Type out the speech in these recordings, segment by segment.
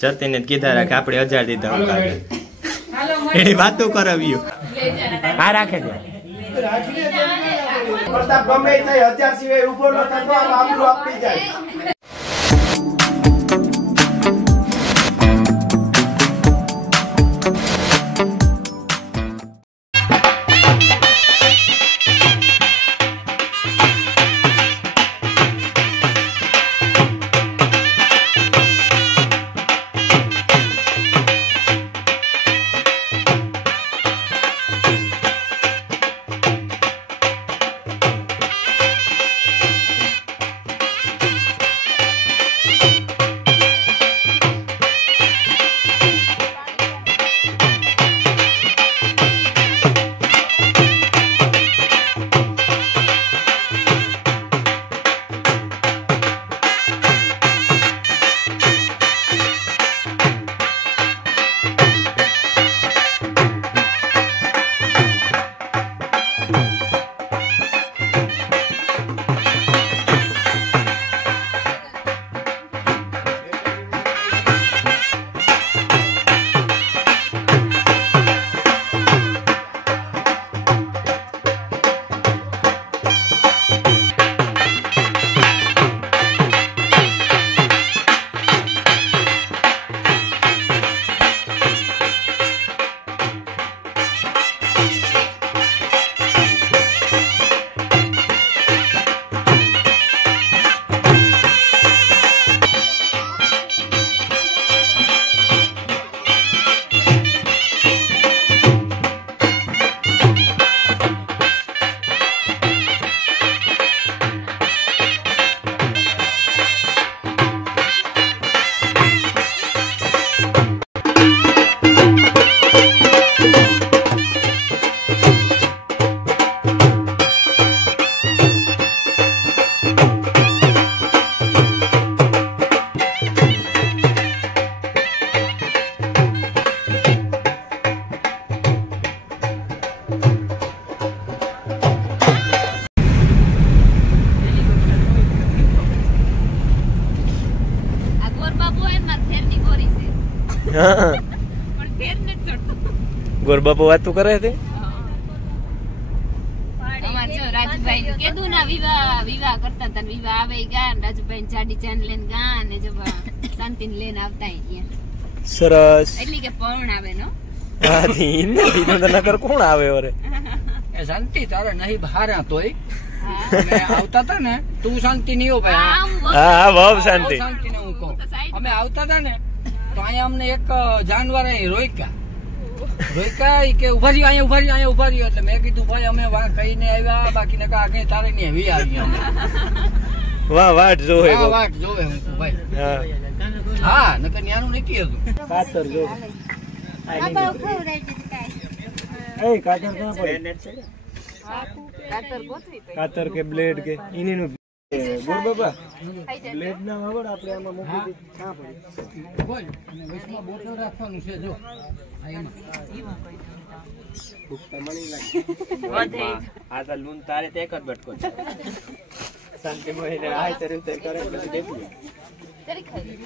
જતીને કીધા રાખે આપણે 1000 દીધા એની વાતો કરાવ્યું હા રાખે છે પ્રતાપ ગમે થઈ 1000 સિવાય ઉભો ન થતો આબરૂ આપી જાય ગોર બાપુ વાતું કરે છે રાજુભાઈ કીધું ના વિવાહ કરતા હતા વિવાહ આવે ગયા રાજુભાઈ જાડી ચાન લઈને ગયા ને જો શાંતિને લઈને આવતા સરસ એટલી કે પવન આવે નો આથી ઇને તો નકર કોણ આવે ઓરે એ શાંતિ તારે નહીં બહાર તોય અમે આવતા હતા ને તું શાંતિ નહીં હો ભાઈ હા બહુ શાંતિ શાંતિ ને હું કહું અમે આવતા હતા ને તો અહીંયા અમને એક જાનવર રોક્યા કે ઉભા રહ્યો અહીંયા ઉભા રહ્યો એટલે મેં કીધું ભાઈ અમે કહીને આવ્યા બાકી ને આગળ તારે ને એવી આવી વાટ જોવે વાટ જોવે હું ભાઈ હા નકર ન્યાનું નથી હતું કાતર જો કાતર કે બ્લેડ કે ઇની નું ગોર બાબા બ્લેડ ના આવડ આપણે આમાં મૂકી દે હા પડી બોલ અને વિશમાં બોટલ રાખવાનું છે જો આ તો લૂન તારે તે એક જ બટકો છે શાંતિ મહિને આય તરે તે કરે પછી દેખી તરી ખાઈ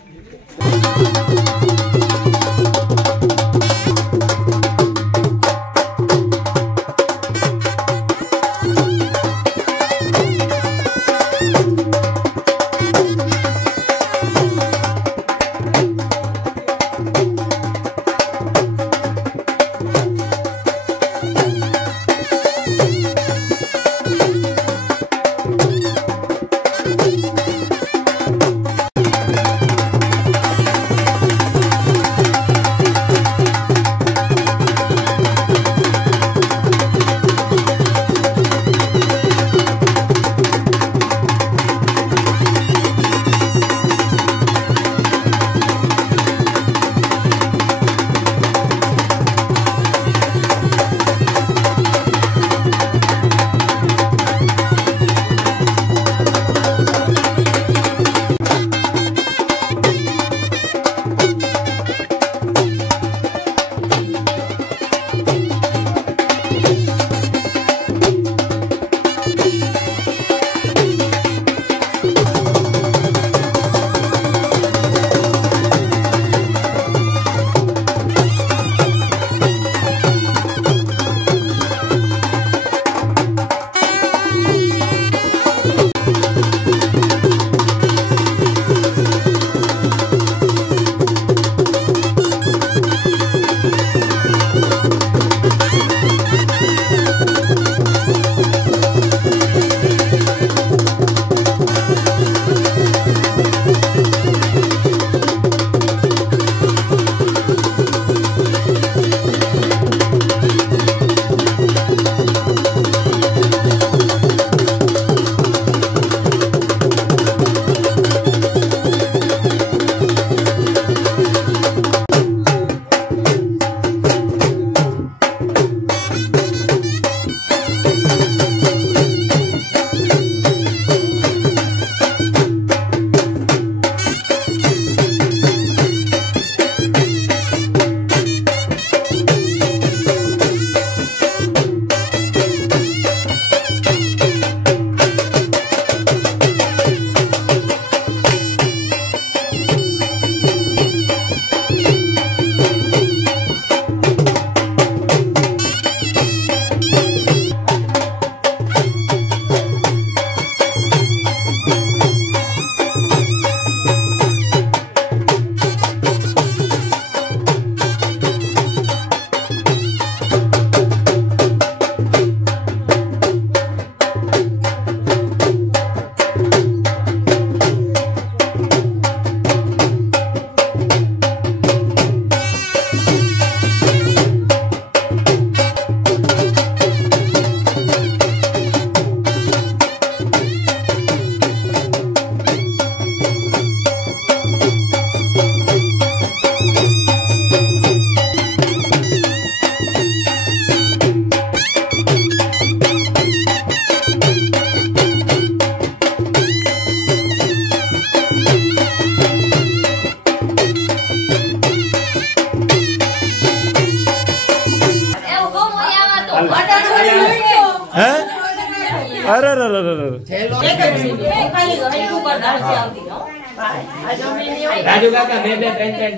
રાજુ કાકા બે 3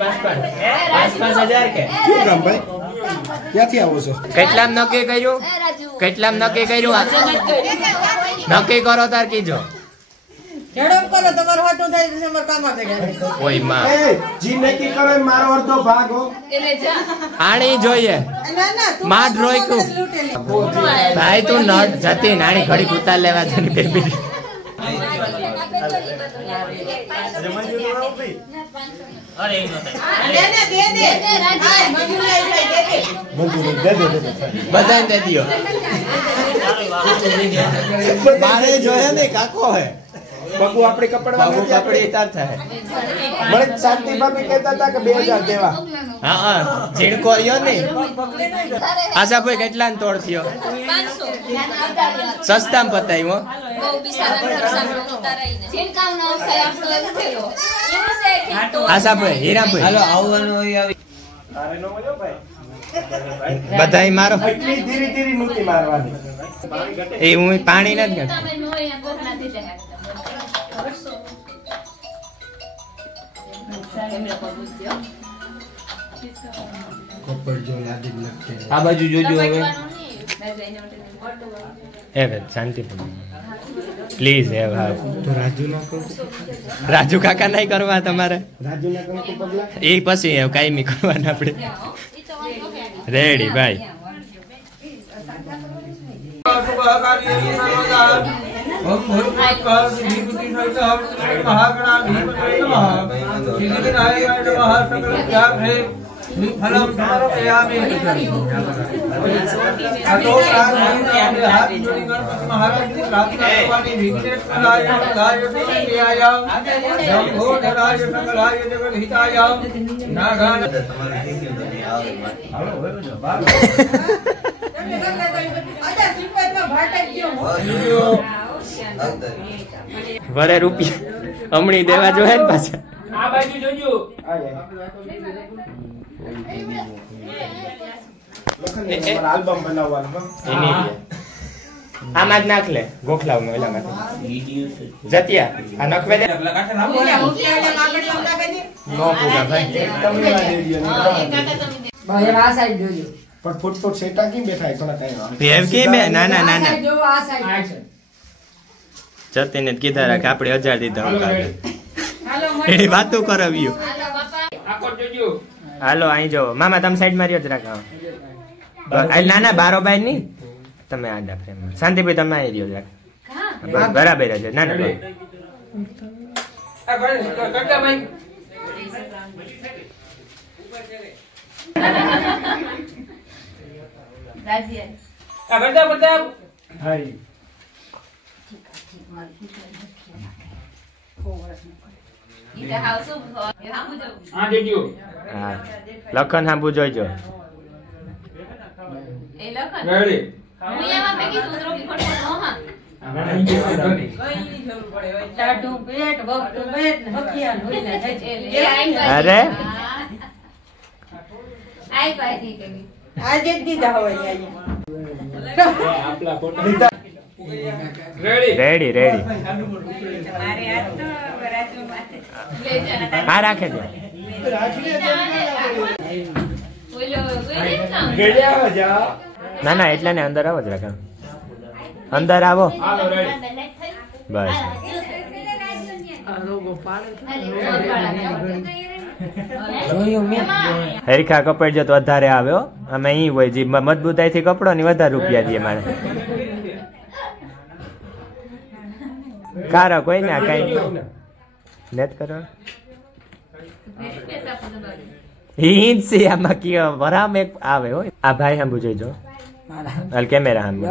5,000 કે શું કામ ભાઈ ક્યાંથી આવો છો કેટલામ નક્કી કર્યું નક્કી કરો તાર કીજો ઓય માં જી નક્કી કરો મારો અડધો ભાગ હો આણી જોઈએ માં ડ્રોઈકું ભાઈ તું નટ જતી નાની ઘડી ઉતાર લેવા છે ને બેબી બધાને દે દિયો મારે જોયા ને કાકો હે બગુ આપડે કપડે તાર થાય મને શાંતિ ભાભી કહેતા હતા કે 2000 દેવા હા ઝીણકો રહ્યો ને આશા ભાઈ કેટલા ને તોડ થયો 500 સસ્તામાં પતાવ્યો આશા ભાઈ હીરાભાઈ હાલો આવવાનું બધાય મારો એટલી ધીરે ધીરે નૂતી મારવાની એ હું પાણી નથી આ બાજુ જોજો હવે શાંતિ પ્લીઝ રાજુ કાકા નહીં કરવા તમારે એ પછી કાયમી કરવાના આપણે રેડી ભાઈ ફલમ સમર્પયામિ અતો પ્રાર્થના હાથ જોડી ગણપતિ મહારાજની પ્રાર્થના કરવાની વિઘ્નેશ કલાય કલાય ક્રિયાય નમો ધરાય સકલાય જગત હિતાય નાગાન વરે રૂપિયા હમણી દેવા જોઈએ ને પાછા આ બાજુ જોજો આલ્બમ બનાવવાનું આમાં જ નાખ લે ગોખલાવ નો એલા માટે જતિયા આ નખવે દે નો પૂગા ભાઈ તમને ના દે દિયો ભાઈ આ સાઈડ જોજો પણ ફૂટ સેટા કેમ બેઠા થોડા ટાઈમ ભેવ કે મે ના ના ના ના જો આ સાઈડ જતીને કીધા રાખ આપણે 1000 દીધા એની વાતો કરાવ્યું હાલો અહીં જો મામા તમે સાઈડ માર્યો જ રાખો ના ના બારોબાઈ ની તમે આડા ફ્રેમ શાંતિભાઈ તમે આવી રહ્યો રાખ બસ બરાબર છે ના ના લખન હાંભુ જોઈજો અરે આજે જ દીધા હોય રેડી રેડી હા રાખે છે ના ના એટલે ને અંદર આવો જ રાખો અંદર આવો બસ હરીખા કપડ જો તો વધારે આવ્યો અમે અહીં હોય જે મજબૂતાઈ થી કપડો ની વધારે રૂપિયા દઈએ મારે કારો કોઈ ના કઈ નેત કરો હિંદ સે આમાં કે વરામ એક આવે હોય આ ભાઈ હાંભુ જોઈજો હાલ કેમેરા હાંભુ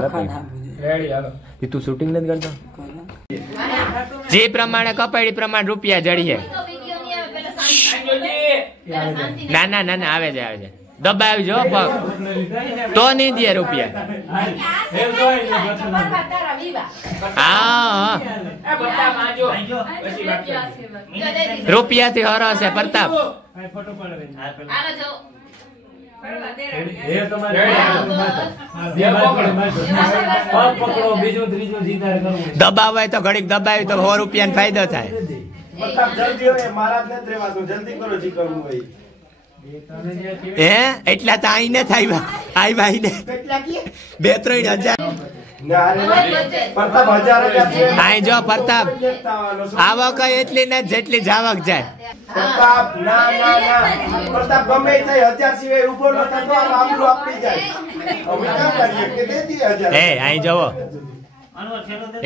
રેડી હાલો તું શૂટિંગ નથી કરતો જે પ્રમાણે કપાડી પ્રમાણે રૂપિયા જડીએ ના ના ના ના આવે છે દબાવજો પગ તો નહીં દે રૂપિયા હા રૂપિયા થી હરો છે પ્રતાપ દબાવાય તો ઘડીક દબાવી તો 100 રૂપિયાનો ફાયદો થાય. પ્રતાપ જલ્દી હોય મારા જ નથી રહેવાતું જલ્દી કરો જે કરવું હોય હે એટલા તો આઈને થાય આઈને કેટલા કે 2-3 હજાર. ના રે પ્રતાપ 1000 છે આઈ જો પ્રતાપ આવક એટલી ને જેટલી જાવક જાય. પ્રતાપ ના ના ના પ્રતાપ ગમે એ થાય 1000 સિવાય ઉભો ન થતો આમ આબરૂ આપી જાય અમે કામ કરીએ કે દે દી 1000 એ આઈ જોવો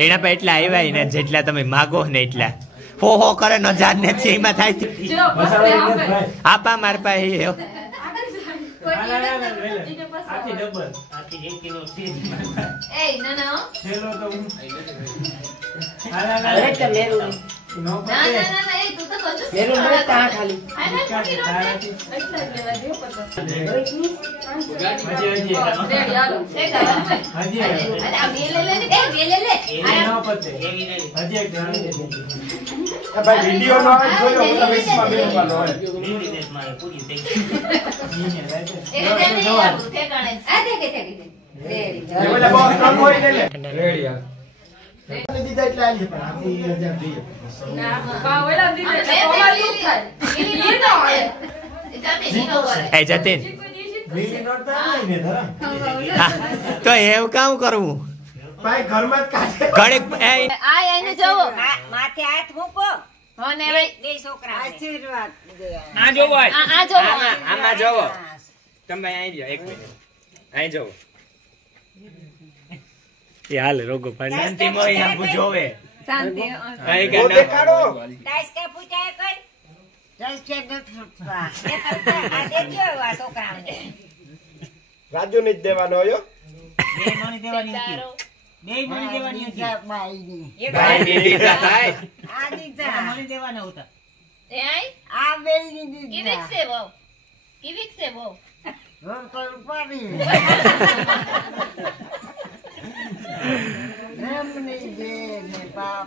એના પર એટલા આવ્યા ને જેટલા તમે માગો ને એટલા હો કરે 1000 ને એમાં થાય આપા માર પાસે ભાઈ વિડિયો નો આવે જોયો બધા વેચમાં બેસવાનો હોય એવલા બોસ કામ હોય ને લે રેડી આ દીધા એટલે આલી પણ આપી 1000 દીએ ના બાવલા દીધે કોમા દુખ થાય ઈ તો હોય એ જતીન મીની નોટ તો નહીં ને ધરા તો એવું કામ કરવું ભાઈ ઘરમાં જ કાઢે ઘડીક આઈને જોવો માથે હાથ મૂકો હો ને ભાઈ બે છોકરા આશીર્વાદ આ જોવો આ જોવો આમાં જોવો તમે અહીં જો એક મિનિટ અહીં જોવો એ હાલ રોગો પણ શાંતિ મોય આમ જોવે શાંતિ અહીં ઓ દેખાડો ડાઈસ કે પૂછાય કોઈ ડાઈસ કે દફા આ દેખ્યો આ છોકરાને રાજુ ને જ દેવાનો હોય બે મણી દેવાની હતી બાઈની ભાઈ દીધા ભાઈ આ દીધા મણી દેવાના હતા એ આઈ આ બેની દીધા કિવિક છે બહુ કિવિક છે બહુ રોલ કોલ પાડી એમની દે ને પાપ